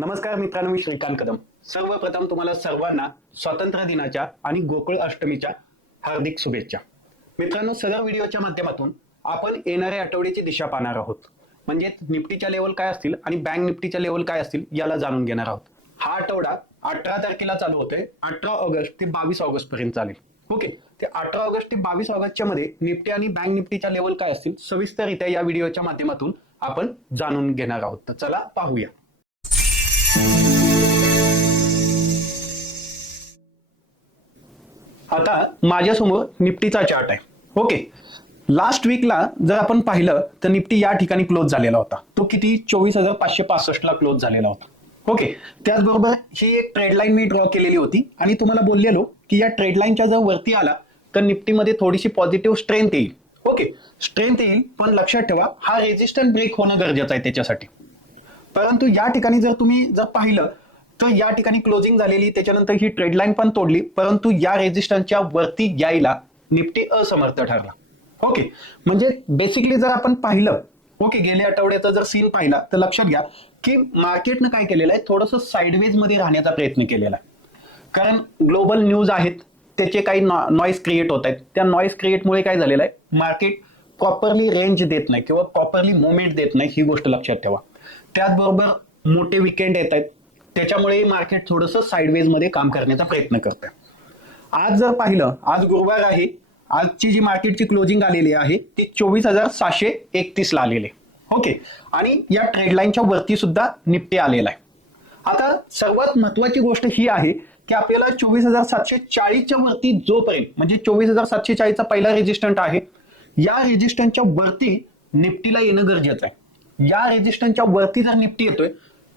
नमस्कार मित्रांनो मी श्रीकांत कदम. सर्वप्रथम तुम्हाला सर्वांना स्वातंत्र्य दिनाच्या आणि गोकुळ अष्टमीच्या हार्दिक शुभेच्छा. मित्रांनो सदर व्हिडिओच्या माध्यमातून आपण येणाऱ्या आठवड्याची दिशा पाहणार आहोत. म्हणजे निफ्टीच्या लेवल काय असतील आणि बँक निफ्टीच्या लेवल काय असतील याला जाणून घेणार आहोत. हा आठवडा अठरा तारखेला चालू होतोय. अठरा ऑगस्ट ते बावीस ऑगस्ट पर्यंत चालेल. ओके? ते अठरा ऑगस्ट ते बावीस ऑगस्टच्या मध्ये निफ्टी आणि बँक निफ्टीच्या लेवल काय असतील सविस्तररित्या या व्हिडिओच्या माध्यमातून आपण जाणून घेणार आहोत. तर चला पाहूया. आता माझ्यासमोर निफ्टीचा चार्ट आहे. ओके लास्ट वीकला जर आपण पाहिलं तर निफ्टी या ठिकाणी क्लोज झालेला होता. तो किती? चोवीस हजार पाचशे पासष्टला क्लोज झालेला होता. ओके त्याचबरोबर ही एक ट्रेडलाईन मी ड्रॉ केलेली होती. आणि तुम्हाला बोललेलो की या ट्रेडलाईनच्या जर वरती आला तर निफ्टीमध्ये थोडीशी पॉझिटिव्ह स्ट्रेंथ येईल. ओके स्ट्रेंथ येईल पण लक्षात ठेवा हा रेजिस्टंट ब्रेक होणं गरजेचं आहे त्याच्यासाठी. परंतु या ठिकाणी जर तुम्ही जर पाहिलं तर या ठिकाणी क्लोजिंग झालेली त्याच्यानंतर ही ट्रेडलाईन पण तोडली परंतु या रेजिस्टन्सच्या वरती यायला निफ्टी असमर्थ ठरला. ओके म्हणजे बेसिकली जर आपण पाहिलं ओके गेल्या आठवड्याचा जर सीन पाहिला तर लक्षात घ्या की मार्केटनं काय केलेलं आहे थोडंसं साईडवेजमध्ये राहण्याचा प्रयत्न केलेला आहे. कारण ग्लोबल न्यूज आहेत त्याचे काही नॉ नॉईस क्रिएट होत आहेत. त्या नॉईस क्रिएटमुळे काय झालेलं आहे मार्केट प्रॉपरली रेंज देत नाही किंवा प्रॉपरली मुवमेंट देत नाही ही गोष्ट लक्षात ठेवा. त्याचबरोबर मोठे विकेंड येत आहेत. त्याच्यामुळे मार्केट थोडंसं साईडवेजमध्ये काम करण्याचा प्रयत्न करत आहे आज जर पाहिलं आज गुरुवार आहे. आजची जी मार्केटची क्लोजिंग आलेली आहे ती चोवीस हजार सहाशे एकतीस ला आलेली आहे. ओके आणि या ट्रेडलाईनच्या वरती सुद्धा निपटे आलेला आहे. आता सर्वात महत्वाची गोष्ट ही आहे की आपल्याला चोवीस हजार सातशे चाळीसच्या वरती जोपर्यंत म्हणजे चोवीस हजार सातशे चाळीसचा पहिला रेजिस्टंट आहे या रेजिस्टंटच्या वरती निफ्टीला येणं गरजेचं आहे. या रेजिस्टंटच्या वरती जर निफ्टी येतोय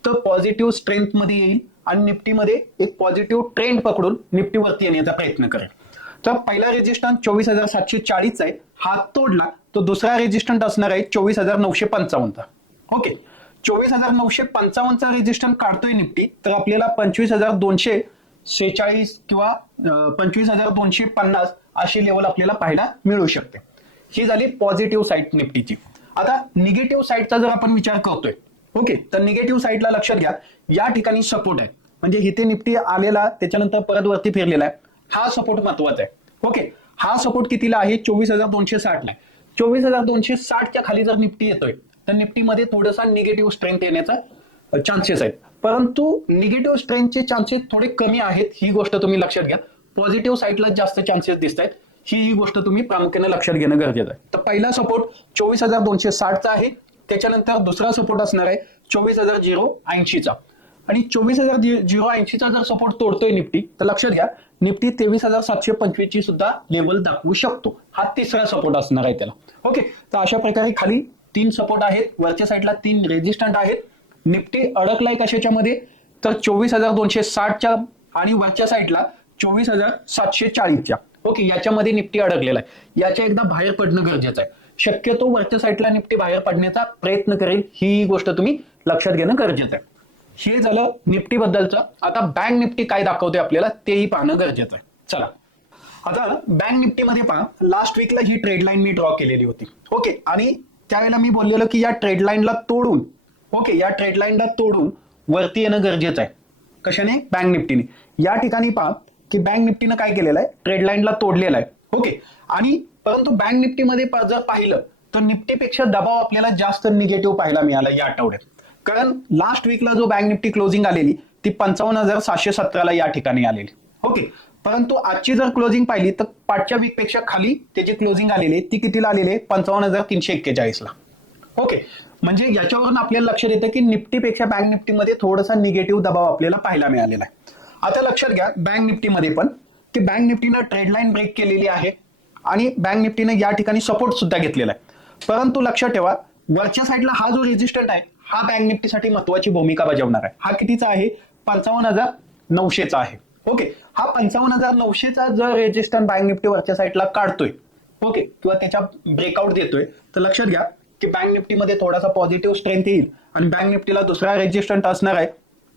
तर पॉझिटिव्ह स्ट्रेंथमध्ये येईल आणि निफ्टीमध्ये एक पॉझिटिव्ह ट्रेंड पकडून निफ्टी वरती येण्याचा प्रयत्न करेल. तर पहिला रेजिस्टंट चोवीस हजार सातशे चाळीस आहे. हा तोडला तो दुसरा रेजिस्टंट असणार आहे चोवीस हजार नऊशे पंचावन्नचा ओके. चोवीस हजार नऊशे पंचावन्नचा रेजिस्टंट काढतोय निफ्टी तर आपल्याला पंचवीस हजार दोनशे शेचाळीस किंवा पंचवीस हजार दोनशे पन्नास अशी लेवल आपल्याला पाहायला मिळू शकते. ही झाली पॉझिटिव्ह साईड निफ्टीची. आता निगेटिव्ह साईडचा जर आपण विचार करतोय ओके तर निगेटिव्ह साईडला लक्षात घ्या या ठिकाणी सपोर्ट आहे. म्हणजे इथे निफ्टी आलेला त्याच्यानंतर परत वरती फिरलेला आहे. हा सपोर्ट महत्त्वाचा आहे. ओके हा सपोर्ट कितीला आहे? चोवीस हजार दोनशे साठला चोवीस हजार दोनशे साठच्या खाली जर निफ्टी येतोय तर निफ्टीमध्ये थोडासा निगेटिव्ह स्ट्रेंथ येण्याचा चान्सेस आहेत. परंतु निगेटिव्ह स्ट्रेंथचे चान्सेस थोडे कमी आहेत ही गोष्ट तुम्ही लक्षात घ्या. पॉझिटिव्ह साईडला जास्त चान्सेस दिसत आहेत ही ही गोष्ट तुम्ही प्रामुख्याने लक्षात घेणं गरजेचं आहे. तर पहिला सपोर्ट चोवीस हजार दोनशे साठचा आहे. त्याच्यानंतर दुसरा सपोर्ट असणार आहे चोवीस हजार झिरो ऐंशीचा. आणि चोवीस हजार झिरो ऐंशीचा जर सपोर्ट तोडतोय निफ्टी तर लक्षात घ्या निफ्टी तेवीस हजार सातशे पंचवीस ची सुद्धा लेवल दाखवू शकतो. हा तिसरा सपोर्ट असणार आहे त्याला. ओके तर अशा प्रकारे खाली तीन सपोर्ट आहेत. वरच्या साईडला तीन रेजिस्टंट आहेत. निफ्टी अडकलाय कशाच्या मध्ये तर चोवीस हजार दोनशे साठच्या आणि वरच्या साईडला चोवीस हजार सातशे चाळीसच्या ओके याच्यामध्ये निफ्टी अडकलेला आहे. याच्या एकदा बाहेर पडणं गरजेचं आहे. शक्यतो वरच्या साईडला निफ्टी बाहेर पडण्याचा प्रयत्न करेल ही गोष्ट तुम्ही लक्षात घेणं गरजेचं आहे. हे झालं निफ्टी बद्दलचं आता बँक निफ्टी काय दाखवते आपल्याला तेही पाहणं गरजेचं आहे. चला. आता बँक निफ्टीमध्ये पहा लास्ट वीकला ही ट्रेड लाईन मी ड्रॉ केलेली होती. ओके आणि त्यावेळेला मी बोललेलो की या ट्रेड लाईनला तोडून ओके या ट्रेड लाईनला तोडून वरती येणं गरजेचं आहे. कशाने? बँक निफ्टीने या ठिकाणी पहा की बँक निफ्टीनं काय केलेलं आहे? ट्रेड लाईनला तोडलेलं आहे. ओके. आणि परंतु बँक निफ्टीमध्ये जर पाहिलं तर निफ्टीपेक्षा दबाव आपल्याला जास्त निगेटिव्ह पाहायला मिळाला या आठवड्यात. कारण लास्ट वीकला जो बँक निफ्टी क्लोजिंग आलेली ती पंचावन्न हजार सातशे सतराला या ठिकाणी आलेली. ओके. परंतु आजची जर क्लोजिंग पाहिली तर पाठच्या वीकपेक्षा खाली त्याची क्लोजिंग आलेली ती कितीला आलेली? आहे पंचावन्न हजार तीनशे एक्केचाळीसला. ओके. म्हणजे याच्यावरून आपल्याला लक्षात येतं की निफ्टीपेक्षा बँक निफ्टीमध्ये थोडासा निगेटिव्ह दबाव आपल्याला पाहायला मिळालेला आहे. आता लक्षात घ्या बँक निफ्टीमध्ये पण की बँक निफ्टीनं ट्रेडलाईन ब्रेक केलेली आहे आणि बँक निफ्टीनं या ठिकाणी सपोर्ट सुद्धा घेतलेला आहे. परंतु लक्षात ठेवा वरच्या साईडला हा जो रेजिस्टंट आहे हा बँक निफ्टीसाठी महत्वाची भूमिका बजावणार आहे. हा कितीचा आहे? पंचावन्न हजार नऊशेचा आहे. ओके? हा पंचावन्न हजार नऊशेचा जर रेजिस्टंट बँक निफ्टी वरच्या साईडला काढतोय ओके? किंवा त्याच्या ब्रेकआउट देतोय तर लक्षात घ्या की बँक निफ्टीमध्ये थोडासा पॉझिटिव्ह स्ट्रेंथ येईल आणि बँक निफ्टीला दुसरा रेजिस्टंट असणार आहे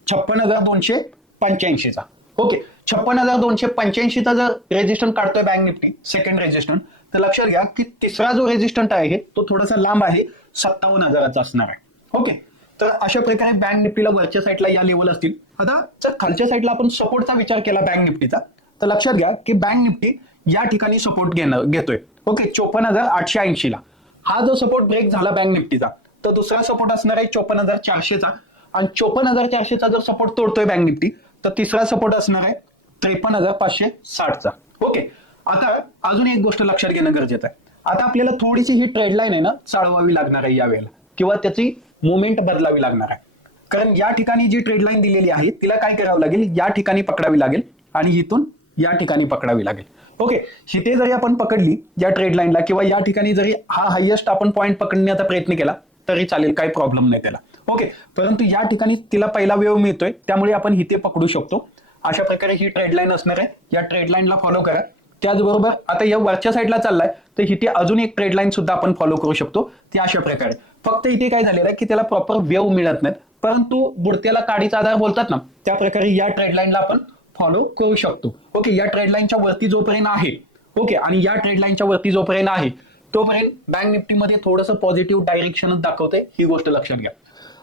छप्पन हजार दोनशे पंच्याऐंशीचा. ओके. छप्पन हजार दोनशे पंच्याऐंशीचा जर रेजिस्टंट काढतोय बँक निफ्टी सेकंड रेजिस्टंट तर लक्षात घ्या की तिसरा जो रेजिस्टंट आहे तो थोडासा लांब आहे. सत्तावन्न हजाराचा असणार आहे. ओके. तर अशा प्रकारे बँक निफ्टीला वरच्या साईडला या लेवल असतील. आता जर खालच्या साईडला आपण सपोर्टचा विचार केला बँक निफ्टीचा तर लक्षात घ्या की बँक निफ्टी या ठिकाणी सपोर्ट घेणं घेतोय. ओके. चोपन्न हजार आठशे ऐंशीला. हा जो सपोर्ट ब्रेक झाला बँक निफ्टीचा तर दुसरा सपोर्ट असणार आहे चोपन्न हजार चारशेचा. आणि चोपन्न हजार चारशेचा जर सपोर्ट तोडतोय बँक निफ्टी तर तिसरा सपोर्ट असणार आहे त्रेपन्न हजार पाचशे साठचा. ओके आता अजून एक गोष्ट लक्षात घेणं गरजेचं आहे. आता आपल्याला थोडीशी ही ट्रेड लाईन आहे ना चालवावी लागणार आहे यावेळेला. किंवा त्याची मुवमेंट बदलावी लागणार आहे. कारण या ठिकाणी जी ट्रेड लाईन दिलेली आहे तिला काय करावं लागेल? या ठिकाणी पकडावी लागेल आणि इथून या ठिकाणी पकडावी लागेल. ओके हिथे जरी आपण पकडली या ट्रेड लाईनला किंवा या ठिकाणी जरी हा हायेस्ट आपण पॉईंट पकडण्याचा प्रयत्न केला तरी चालेल काही प्रॉब्लेम नाही त्याला. ओके परंतु या ठिकाणी तिला पहिला वेव मिळतोय त्यामुळे आपण हिते पकडू शकतो. अशा प्रकारे ही ट्रेड लाईन असणार आहे. या ट्रेड लाईनला फॉलो करा. त्याचबरोबर आता या वरच्या साईडला चाललाय तर इथे अजून एक ट्रेड लाईन सुद्धा आपण फॉलो करू शकतो. ती अशा प्रकारे. फक्त इथे काय झालेलं आहे की त्याला प्रॉपर वेव मिळत नाहीत. परंतु बुडत्याला काडीचा आधार बोलतात ना त्या प्रकारे या ट्रेड लाईनला आपण फॉलो करू शकतो. ओके या ट्रेड लाईनच्या वरती जोपर्यंत आहे. ओके आणि या ट्रेड लाईनच्या वरती जोपर्यंत आहे तोपर्यंत बँक निफ्टीमध्ये थोडंसं पॉझिटिव्ह डायरेक्शनच दाखवते ही गोष्ट लक्षात घ्या.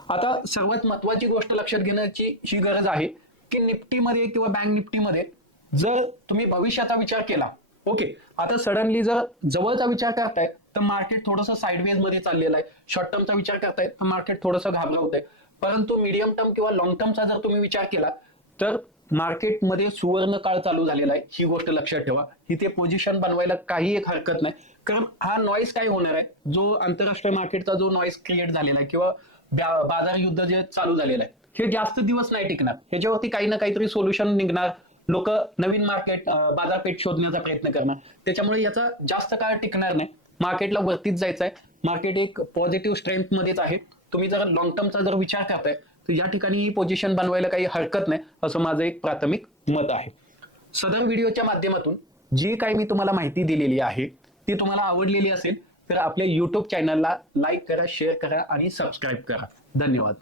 आता सर्वात महत्वाची गोष्ट लक्षात घेण्याची ही गरज आहे की निफ्टीमध्ये किंवा बँक निफ्टीमध्ये जर तुम्ही भविष्याचा विचार केला ओके आता सडनली जर जवळचा विचार करताय तर मार्केट थोडंसं साईडवेजमध्ये चाललेलं आहे. शॉर्ट टर्मचा विचार करताय तर मार्केट थोडंसं घाबरवत आहे परंतु मिडियम टर्म किंवा लॉंग टर्मचा जर तुम्ही विचार केला तर मार्केटमध्ये सुवर्ण काळ चालू झालेला आहे. ही गोष्ट लक्षात ठेवा. इथे पोझिशन बनवायला काही एक हरकत नाही. कारण हा नॉईस काय होणार आहे? जो आंतरराष्ट्रीय मार्केटचा जो नॉईस क्रिएट झालेला आहे किंवा बाजार युद्ध जे चालू झालेलं आहे हे जास्त दिवस नाही टिकणार. ह्याच्यावरती काही ना काहीतरी सोल्युशन निघणार. लोक नवीन मार्केट बाजारपेठ शोधण्याचा प्रयत्न करणार. त्याच्यामुळे याचा जास्त काळ टिकणार नाही. मार्केटला वरतीच जायचं आहे. मार्केट एक पॉझिटिव्ह स्ट्रेंथ मध्येच आहे. तुम्ही जर लॉंग टर्मचा जर विचार करताय तर या ठिकाणी ही पोझिशन बनवायला काही हरकत नाही असं माझं एक प्राथमिक मत आहे. सदर व्हिडिओच्या माध्यमातून जी काही मी तुम्हाला माहिती दिलेली आहे ती तुम्हाला आवडलेली असेल तर आपल्या यूट्यूब चॅनलला लाईक करा शेअर करा आणि सबस्क्राईब करा. धन्यवाद.